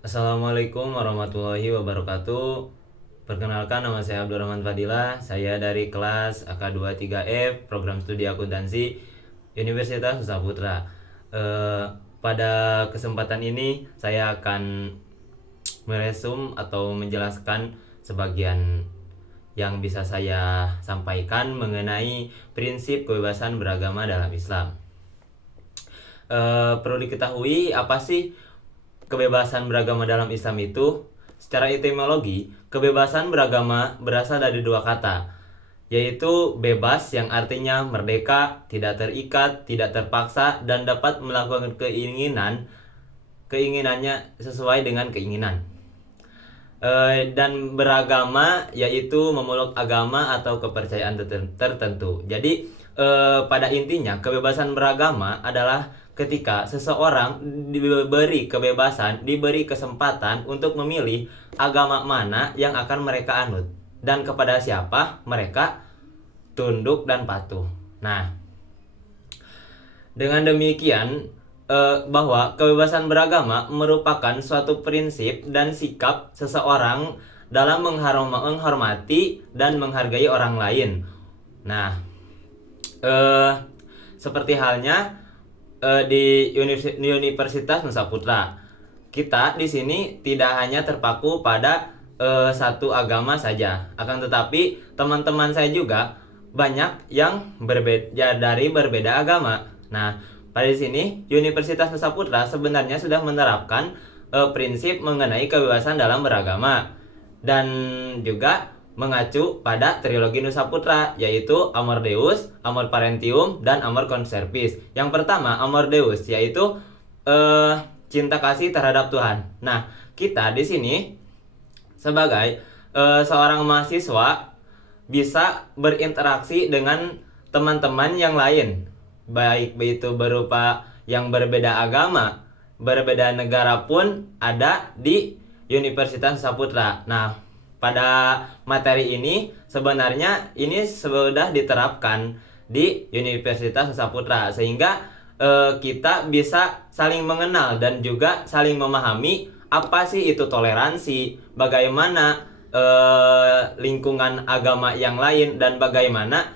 Assalamualaikum warahmatullahi wabarakatuh. Perkenalkan, nama saya Abdurrahman Fadilah. Saya dari kelas AK23F Program Studi Akuntansi Universitas Nusa Putra. Pada kesempatan ini saya akan meresum atau menjelaskan sebagian yang bisa saya sampaikan mengenai prinsip kebebasan beragama dalam Islam. Perlu diketahui apa sih kebebasan beragama dalam Islam itu? Secara etimologi, kebebasan beragama berasal dari dua kata, yaitu bebas yang artinya merdeka, tidak terikat, tidak terpaksa, dan dapat melakukan keinginannya sesuai dengan keinginan. Dan beragama yaitu memeluk agama atau kepercayaan tertentu. Jadi pada intinya kebebasan beragama adalah ketika seseorang diberi kebebasan, diberi kesempatan untuk memilih agama mana yang akan mereka anut dan kepada siapa mereka tunduk dan patuh. Nah, dengan demikian bahwa kebebasan beragama merupakan suatu prinsip dan sikap seseorang dalam menghormati dan menghargai orang lain. Nah, seperti halnya di Universitas Nusa Putra, kita di sini tidak hanya terpaku pada satu agama saja, akan tetapi teman-teman saya juga banyak yang berbeda agama. Nah, pada sini Universitas Nusa Putra sebenarnya sudah menerapkan prinsip mengenai kebebasan dalam beragama dan juga mengacu pada trilogi Nusa Putra, yaitu Amor Deus, Amor Parentium, dan Amor Conservis. Yang pertama, Amor Deus, yaitu cinta kasih terhadap Tuhan. Nah, kita di sini sebagai seorang mahasiswa bisa berinteraksi dengan teman-teman yang lain, baik itu berupa yang berbeda agama, berbeda negara pun ada di Universitas Nusa Putra. Nah, pada materi ini sebenarnya ini sudah diterapkan di Universitas Nusa Putra, sehingga kita bisa saling mengenal dan juga saling memahami apa sih itu toleransi, bagaimana lingkungan agama yang lain, dan bagaimana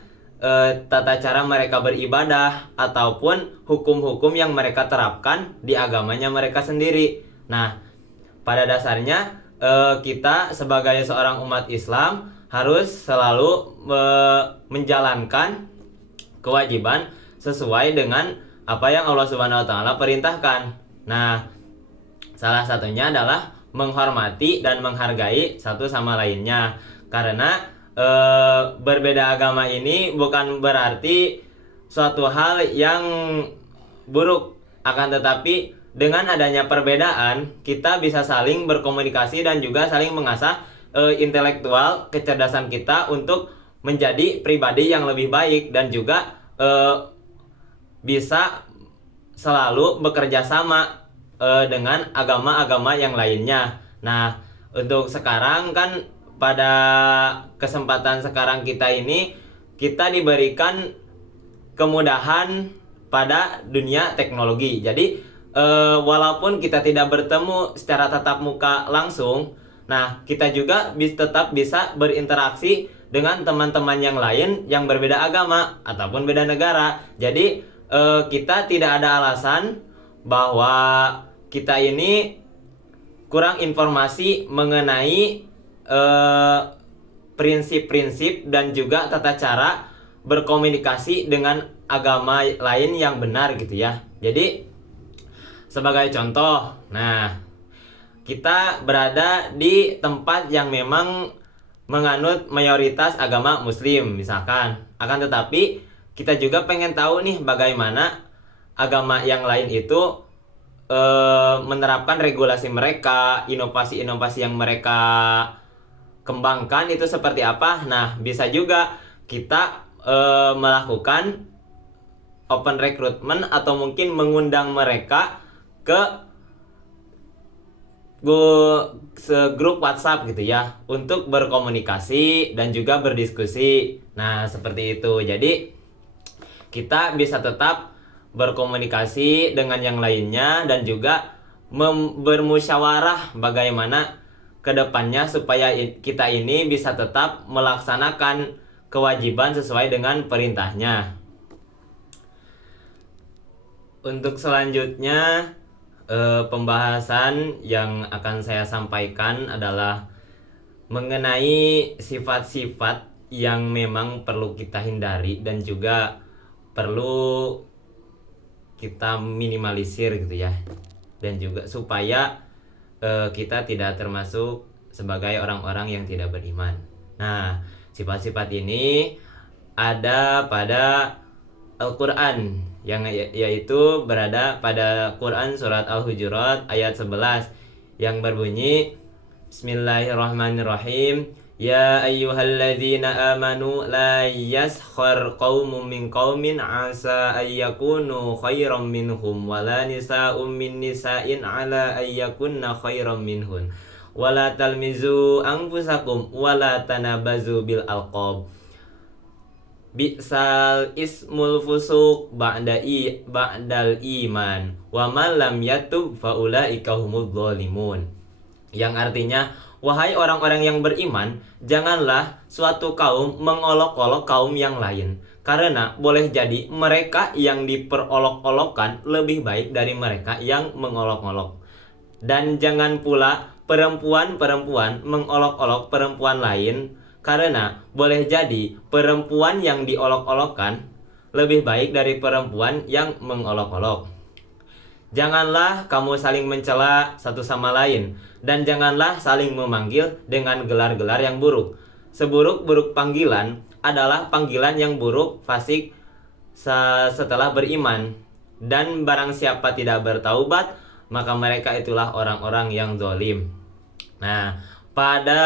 tata cara mereka beribadah ataupun hukum-hukum yang mereka terapkan di agamanya mereka sendiri. Nah, pada dasarnya kita sebagai seorang umat Islam harus selalu menjalankan kewajiban sesuai dengan apa yang Allah Subhanahu wa taala perintahkan. Nah, salah satunya adalah menghormati dan menghargai satu sama lainnya. Karena berbeda agama ini bukan berarti suatu hal yang buruk, akan tetapi dengan adanya perbedaan kita bisa saling berkomunikasi dan juga saling mengasah intelektual kecerdasan kita untuk menjadi pribadi yang lebih baik dan juga bisa selalu bekerja sama dengan agama-agama yang lainnya. Nah, untuk sekarang kan pada kesempatan sekarang kita ini kita diberikan kemudahan pada dunia teknologi. Jadi walaupun kita tidak bertemu secara tatap muka langsung, nah kita juga tetap bisa berinteraksi dengan teman-teman yang lain yang berbeda agama ataupun beda negara. Jadi kita tidak ada alasan bahwa kita ini kurang informasi mengenai prinsip-prinsip dan juga tata cara berkomunikasi dengan agama lain yang benar gitu ya. Jadi sebagai contoh, nah kita berada di tempat yang memang menganut mayoritas agama Muslim misalkan. Akan tetapi kita juga pengen tahu nih bagaimana agama yang lain itu menerapkan regulasi mereka, inovasi-inovasi yang mereka kembangkan itu seperti apa. Nah, bisa juga kita melakukan open recruitment atau mungkin mengundang mereka ke grup WhatsApp gitu ya, untuk berkomunikasi dan juga berdiskusi. Nah, seperti itu. Jadi kita bisa tetap berkomunikasi dengan yang lainnya dan juga bermusyawarah bagaimana kedepannya supaya kita ini bisa tetap melaksanakan kewajiban sesuai dengan perintahnya. Untuk selanjutnya pembahasan yang akan saya sampaikan adalah mengenai sifat-sifat yang memang perlu kita hindari dan juga perlu kita minimalisir gitu ya, dan juga supaya kita tidak termasuk sebagai orang-orang yang tidak beriman. Nah, sifat-sifat ini ada pada Al-Quran, yang yaitu berada pada Quran surat Al-Hujurat ayat 11 yang berbunyi Bismillahirrahmanirrahim. Ya ayyuhalladzina amanu la yaskhar qaumun min qaumin asa ayyakunu khairam minhum wala nisa'un min nisa'in ala ayyakunna khairam minhun wala talmizu anfusakum wala tanabazu bil alqab bi'sal ismul fusuq ba'dal iman wa man lam yatub faulaika humudz zalimun. Yang artinya, wahai orang-orang yang beriman, janganlah suatu kaum mengolok-olok kaum yang lain, karena boleh jadi mereka yang diperolok-olokkan lebih baik dari mereka yang mengolok-olok. Dan jangan pula perempuan-perempuan mengolok-olok perempuan lain, karena boleh jadi perempuan yang diolok-olokkan lebih baik dari perempuan yang mengolok-olok. Janganlah kamu saling mencela satu sama lain, dan janganlah saling memanggil dengan gelar-gelar yang buruk. Seburuk-buruk panggilan adalah panggilan yang buruk fasik setelah beriman. Dan barang siapa tidak bertaubat, maka mereka itulah orang-orang yang zalim. Nah, pada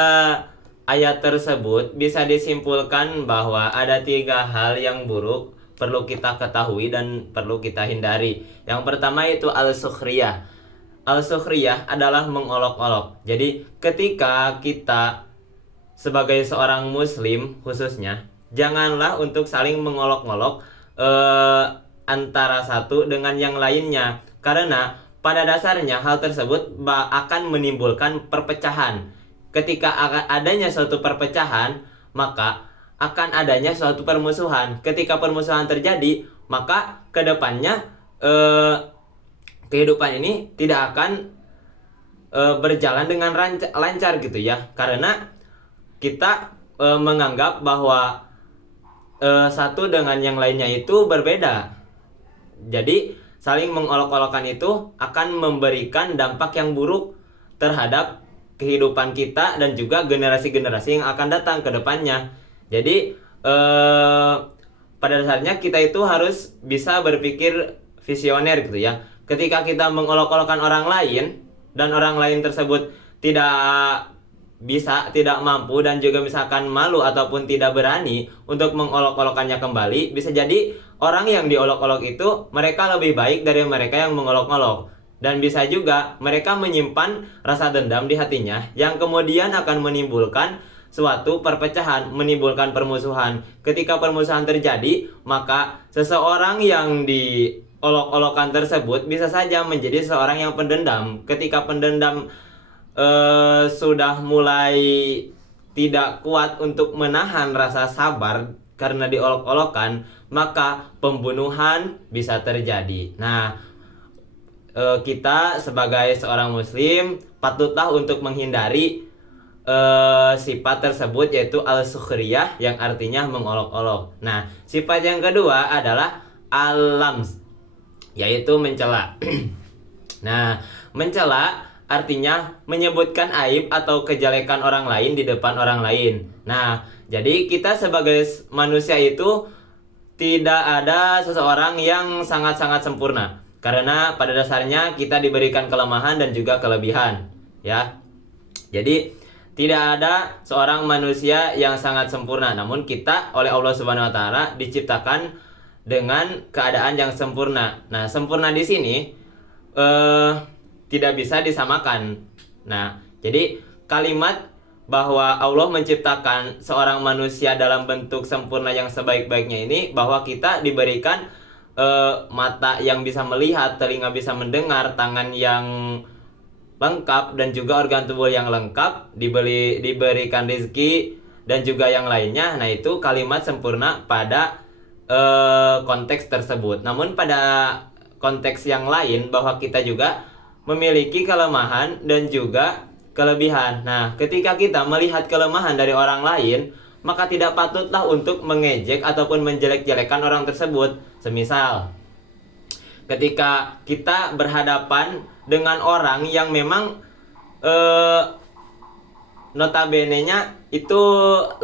ayat tersebut bisa disimpulkan bahwa ada 3 hal yang buruk perlu kita ketahui dan perlu kita hindari. Yang pertama itu al-sukhriyah. Al-sukhriyah adalah mengolok-olok. Jadi ketika kita sebagai seorang muslim khususnya, janganlah untuk saling mengolok-olok antara satu dengan yang lainnya. Karena pada dasarnya hal tersebut akan menimbulkan perpecahan. Ketika adanya suatu perpecahan, maka akan adanya suatu permusuhan. Ketika permusuhan terjadi, maka kedepannya kehidupan ini tidak akan berjalan dengan lancar gitu ya. Karena kita menganggap bahwa satu dengan yang lainnya itu berbeda. Jadi saling mengolok-olokkan itu akan memberikan dampak yang buruk terhadap kehidupan kita dan juga generasi-generasi yang akan datang ke depannya. Jadi pada dasarnya kita itu harus bisa berpikir visioner gitu ya. Ketika kita mengolok-olokkan orang lain dan orang lain tersebut tidak bisa, tidak mampu dan juga misalkan malu ataupun tidak berani untuk mengolok-olokkannya kembali, bisa jadi orang yang diolok-olok itu mereka lebih baik dari mereka yang mengolok-olok. Dan bisa juga mereka menyimpan rasa dendam di hatinya yang kemudian akan menimbulkan suatu perpecahan, menimbulkan permusuhan. Ketika permusuhan terjadi, maka seseorang yang diolok-olokkan tersebut bisa saja menjadi seorang yang pendendam. Ketika pendendam sudah mulai tidak kuat untuk menahan rasa sabar karena diolok-olokkan, maka pembunuhan bisa terjadi. Nah, kita sebagai seorang muslim patutlah untuk menghindari sifat tersebut, yaitu al-sukhriyah yang artinya mengolok-olok. Nah, sifat yang kedua adalah al-lams, yaitu mencela. Nah, mencela artinya menyebutkan aib atau kejelekan orang lain di depan orang lain. Nah, jadi kita sebagai manusia itu tidak ada seseorang yang sangat-sangat sempurna. Karena pada dasarnya kita diberikan kelemahan dan juga kelebihan, ya. Jadi tidak ada seorang manusia yang sangat sempurna, namun kita oleh Allah Subhanahu wa taala diciptakan dengan keadaan yang sempurna. Nah, sempurna di sini tidak bisa disamakan. Nah, jadi kalimat bahwa Allah menciptakan seorang manusia dalam bentuk sempurna yang sebaik-baiknya ini, bahwa kita diberikan mata yang bisa melihat, telinga bisa mendengar, tangan yang lengkap dan juga organ tubuh yang lengkap, diberikan rezeki dan juga yang lainnya. Nah, itu kalimat sempurna pada konteks tersebut. Namun pada konteks yang lain, bahwa kita juga memiliki kelemahan dan juga kelebihan. Nah, ketika kita melihat kelemahan dari orang lain, maka tidak patutlah untuk mengejek ataupun menjelek-jelekan orang tersebut. Semisal ketika kita berhadapan dengan orang yang memang notabene-nya itu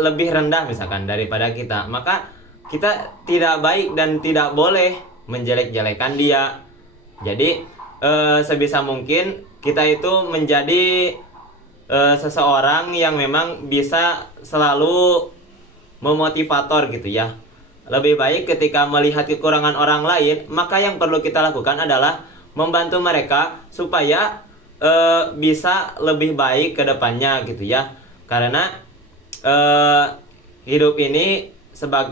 lebih rendah misalkan daripada kita, maka kita tidak baik dan tidak boleh menjelek-jelekan dia. Jadi sebisa mungkin kita itu menjadi seseorang yang memang bisa selalu memotivator gitu ya. Lebih baik ketika melihat kekurangan orang lain, maka yang perlu kita lakukan adalah membantu mereka supaya bisa lebih baik ke depannya gitu ya. Karena hidup ini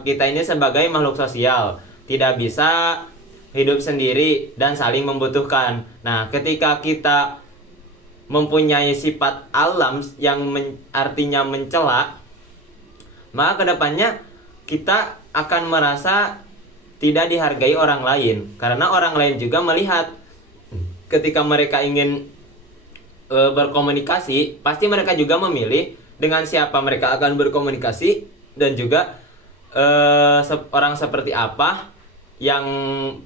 kita ini sebagai makhluk sosial, tidak bisa hidup sendiri dan saling membutuhkan. Nah, ketika kita mempunyai sifat alam yang artinya mencela, maka kedepannya kita akan merasa tidak dihargai orang lain, karena orang lain juga melihat ketika mereka ingin berkomunikasi, pasti mereka juga memilih dengan siapa mereka akan berkomunikasi dan juga orang seperti apa yang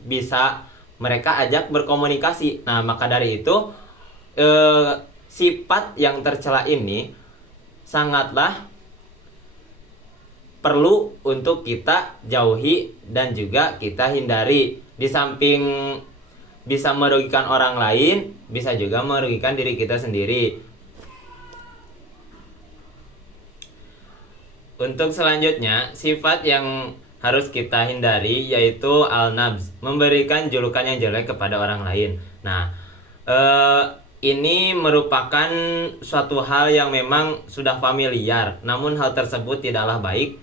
bisa mereka ajak berkomunikasi. Nah, maka dari itu sifat yang tercela ini sangatlah perlu untuk kita jauhi dan juga kita hindari. Di samping bisa merugikan orang lain, bisa juga merugikan diri kita sendiri. Untuk selanjutnya, sifat yang harus kita hindari yaitu al-nabz, memberikan julukan yang jelek kepada orang lain. Nah, ini merupakan suatu hal yang memang sudah familiar, namun hal tersebut tidaklah baik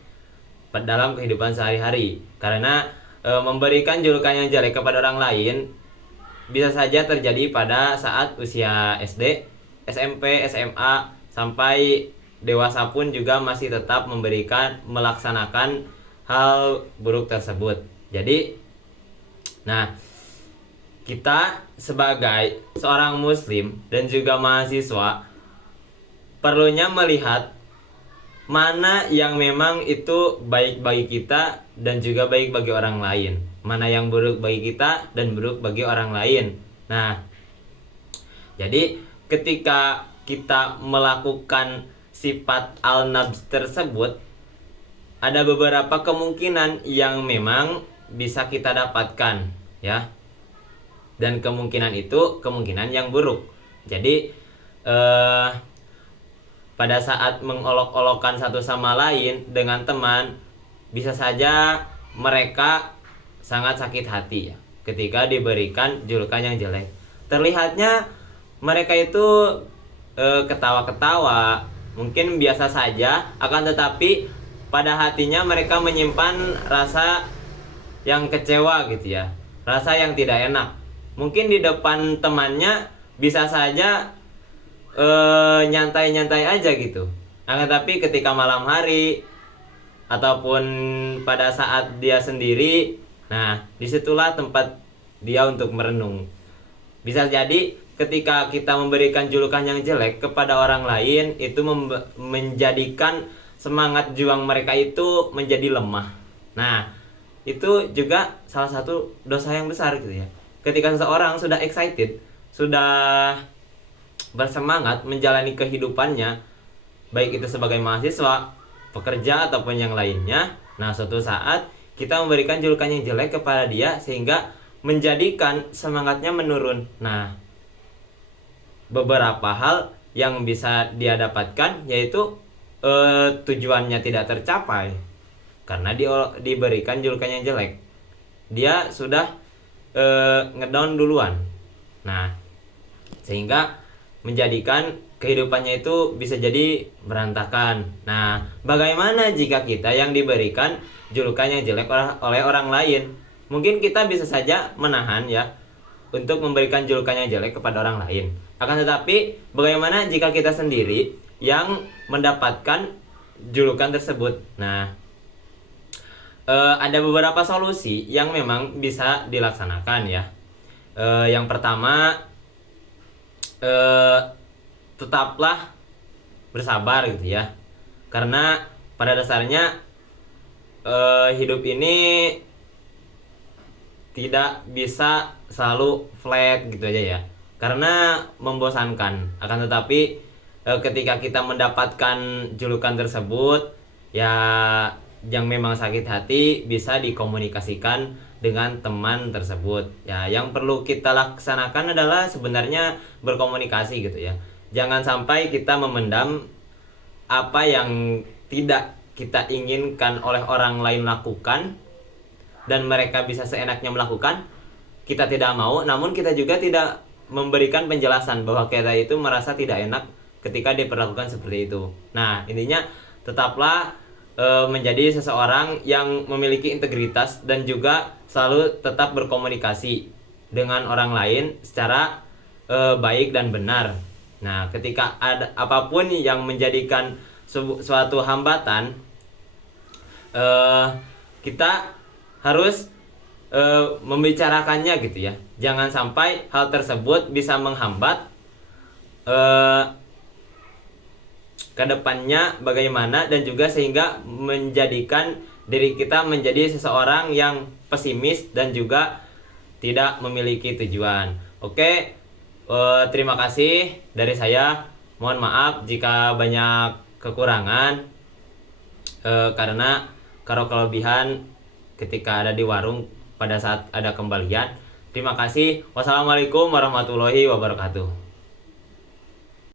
dalam kehidupan sehari-hari. Karena memberikan julukan yang jelek kepada orang lain bisa saja terjadi pada saat usia SD, SMP, SMA, sampai dewasa pun juga masih tetap melaksanakan hal buruk tersebut. Jadi, nah, kita sebagai seorang muslim dan juga mahasiswa perlunya melihat mana yang memang itu baik bagi kita dan juga baik bagi orang lain, mana yang buruk bagi kita dan buruk bagi orang lain. Nah, jadi ketika kita melakukan sifat al-nabz tersebut, ada beberapa kemungkinan yang memang bisa kita dapatkan ya. Dan kemungkinan itu kemungkinan yang buruk. Jadi pada saat mengolok-olokkan satu sama lain dengan teman, bisa saja mereka sangat sakit hati ya ketika diberikan julukan yang jelek. Terlihatnya mereka itu ketawa-ketawa, mungkin biasa saja, akan tetapi pada hatinya mereka menyimpan rasa yang kecewa gitu ya, rasa yang tidak enak. Mungkin di depan temannya bisa saja nyantai-nyantai aja gitu, akan tetapi ketika malam hari ataupun pada saat dia sendiri, nah disitulah tempat dia untuk merenung. Bisa jadi ketika kita memberikan julukan yang jelek kepada orang lain, itu menjadikan semangat juang mereka itu menjadi lemah. Nah, itu juga salah satu dosa yang besar gitu ya. Ketika seseorang sudah excited, sudah bersemangat menjalani kehidupannya, baik itu sebagai mahasiswa, pekerja ataupun yang lainnya, nah suatu saat kita memberikan julukan yang jelek kepada dia sehingga menjadikan semangatnya menurun. Nah, beberapa hal yang bisa dia dapatkan yaitu tujuannya tidak tercapai karena diberikan julukan yang jelek. Dia sudah ngedown duluan. Nah, sehingga menjadikan kehidupannya itu bisa jadi berantakan. Nah, bagaimana jika kita yang diberikan julukan yang jelek oleh orang lain? Mungkin kita bisa saja menahan ya, untuk memberikan julukan yang jelek kepada orang lain. Akan tetapi, bagaimana jika kita sendiri yang mendapatkan julukan tersebut? Nah, ada beberapa solusi yang memang bisa dilaksanakan ya. Yang pertama, tetaplah bersabar gitu ya, karena pada dasarnya hidup ini tidak bisa selalu flat gitu aja ya, karena membosankan. Akan tetapi ketika kita mendapatkan julukan tersebut ya, yang memang sakit hati, bisa dikomunikasikan dengan teman tersebut ya. Yang perlu kita laksanakan adalah sebenarnya berkomunikasi gitu ya. Jangan sampai kita memendam apa yang tidak kita inginkan oleh orang lain lakukan dan mereka bisa seenaknya melakukan, kita tidak mau, namun kita juga tidak memberikan penjelasan bahwa kita itu merasa tidak enak ketika diperlakukan seperti itu. Nah, intinya tetaplah menjadi seseorang yang memiliki integritas dan juga selalu tetap berkomunikasi dengan orang lain secara baik dan benar. Nah, ketika ada apapun yang menjadikan suatu hambatan, kita harus membicarakannya gitu ya. Jangan sampai hal tersebut bisa menghambat ke depannya bagaimana, dan juga sehingga menjadikan diri kita menjadi seseorang yang pesimis dan juga tidak memiliki tujuan. Oke, terima kasih dari saya. Mohon maaf jika banyak kekurangan, karena kalau kelebihan ketika ada di warung pada saat ada kembalian. Terima kasih. Wassalamualaikum warahmatullahi wabarakatuh.